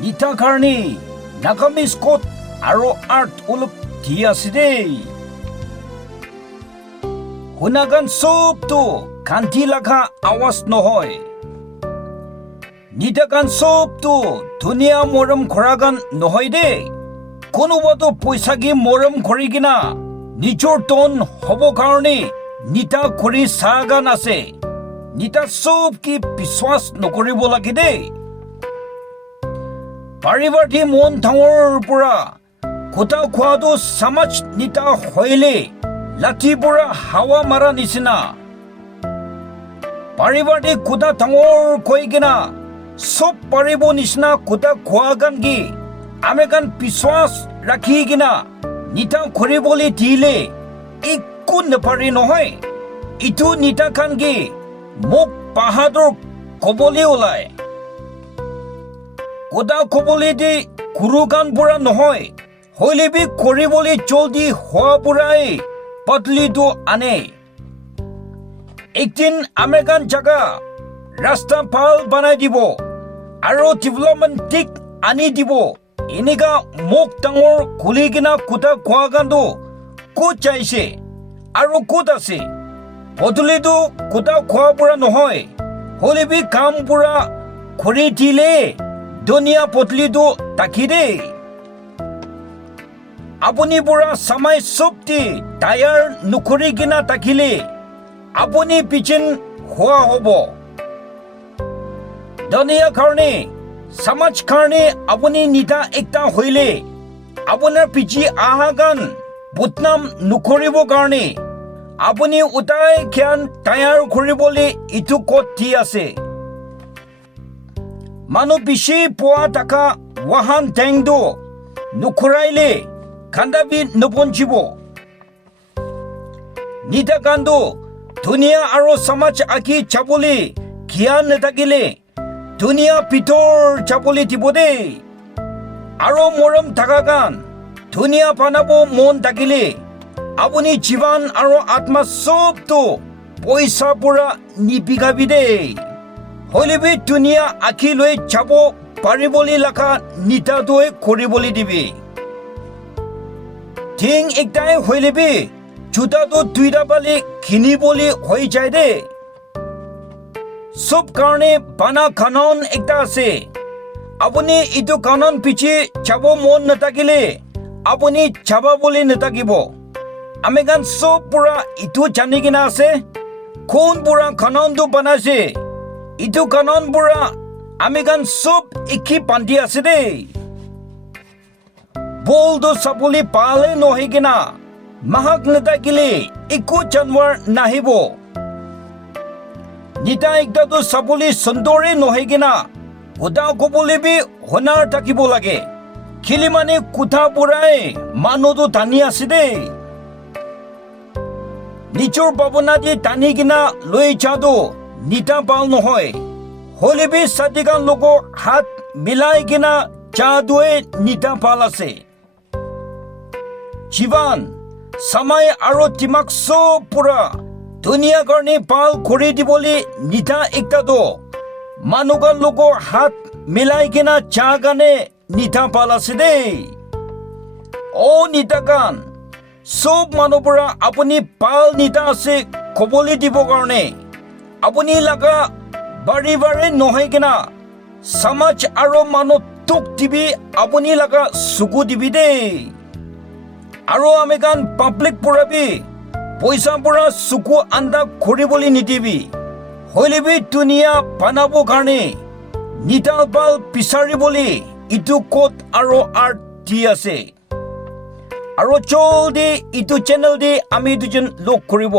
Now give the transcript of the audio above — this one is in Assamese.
নিতা কাৰণে নাগামিজ কোড আৰু আৰ্ট অলপ দি আছে দেই শুনাগান চবটো কান্তি লাগা আৱাজ নহয় নিতা গান চবটো ধুনীয়া মৰম কৰা গান নহয় দেই কোনোবাতো পইচাকি মৰম কৰি কিনা নিজৰ টন হ'ব কাৰণে নিতা কৰি চাহ গান আছে নিতা চব কি বিশ্বাস নকৰিব লাগে দেই পাৰিবাৰ্থী মন ডাঙৰ পৰা কোটা খোৱাটো সমাজ নিতা হৈলে লাঠি পৰা হাৱা মাৰা নিচিনা পাৰিবাৰ্থী কোটা ডাঙৰ কৈ কিনা সব পাৰিব নিচিনা কোটা খোৱা গান কি আমি গান বিশ্বাস ৰাখি কিনা নিতা কৰিবলৈ দিলে একো নাপাৰি নহয় ইটো নিতা খান কি মোক বাহাদুৰ কবলৈ ওলায় কোটা কবলৈ দি গুৰু গান বুঢ়া নহয় হলেবি কৰিবলৈ জলদি হোৱা বুঢ়াই বদলিটো আনে একদিন আমেৰিকান জাগা ৰাস্তা ভাল বনাই দিব আৰু ডেভেলপমেণ্ট ঠিক আনি দিব এনেকা মোক ডাঙৰ খুলি কিনা কোটা খোৱা গানটো ক'ত চাইছে আৰু ক'ত আছে বদলিটো কোটা খোৱা বুঢ়া নহয় হলেবি কাম বুঢ়া কৰি দিলে দুনিয়া পতলিটো তাকি দেই আপুনি বুঢ়া সমাই চবটি টায়াৰ নকৰি কিনা তাকিলে আপুনি পিছন হোৱা হ'ব দুনিয়া কাৰণে সমাজ কাৰণে আপুনি নিতা একটা হইলে আপোনাৰ পিছি আহা গান বদনাম নকৰিব কাৰণে আপুনি উটাই খ্যান টায়াৰ কৰিবলৈ ইটো ক'ত দি আছে মানুহ বেছি পোৱা টকা ৱাহান টেংটো নুখুৰাইলে খান্দাবি নপঞ্চিব নিতা গানটো ধুনীয়া আৰু সমাজ আঁকি চাবলৈ জ্ঞান নাথাকিলে ধুনীয়া পিঠৰ চাবলৈ দিব দেই আৰু মৰম থকা গান ধুনীয়া বনাব মন থাকিলে আপুনি জীৱন আৰু আত্মা চবটো পইচা পৰা নিবিকাবি দেই হলেবি ধুনীয়া আঁকি লৈ চাব পাৰিবলৈ লাগা নিতাটোৱে কৰিবলৈ দিবি ঠিক একটাই হলেবি জোতাটো দুইটা পালি কিনিবলৈ হৈ যায় দেই সব কাৰণে বানা কানন একটা আছে আপুনি ইটো কানন পিছে চাব মন নাথাকিলে আপুনি চাবলৈ নাথাকিব আমি গান সব পুৰা ইটো জানি কিনা আছে কোন পুৰা কাননটো বনাইছে ইটো কানন পুৰা আমি গান সব একি বান্ধি আছে দেই বলটো চাবলৈ পালে নহয় কিনা মাহাক নাথাকিলে একো জানৱাৰ নাহিব নিতা একটাটো চাবলৈ সুন্দৰে নহয় কিনা কোটা ক'বলৈ বি হোনাৰ থাকিব লাগে খেলি মানে কোঠা বুঢ়াই মানুহটো টানি আছে দেই নিজৰ ভাৱনা দি টানি কিনা লৈ যাওঁতো নিতা ভাল নহয় হলেবি চাতিগান লোকৰ হাত মিলাই কিনা যাওঁটোৱে নিতা ভাল আছে জীৱন সময় আৰু দিমাগ চব পুৰা দুনিয়া কাৰণে ভাল কৰি দিবলৈ নিতা একটাটো মানুহগান লোকৰ হাত মিলাই কিনা চাহ গানে নিতা ভাল আছে দেই নিতা গান সব মানুহ পৰা আপুনি ভাল নিতা আছে ক'বলৈ দিব কাৰণে আপুনি লাগা বাৰে বাৰে নহয় কিনা সমাজ আৰু মানুহ তোক দিবি আপুনি লাগা চকু দিবি দেই আৰু আমি গান পাব্লিক পৰাবি পইচা পৰা চকু আন্দা কৰিবলৈ নিদিবি হলেবি দুনিয়া বনাব কাৰণে নিতা ভাল বিচাৰিবলৈ ইটো কোড আৰু আৰ্ট দি আছে আৰু জলদি ইটো চেনেল দি আমি দুজন লগ কৰিব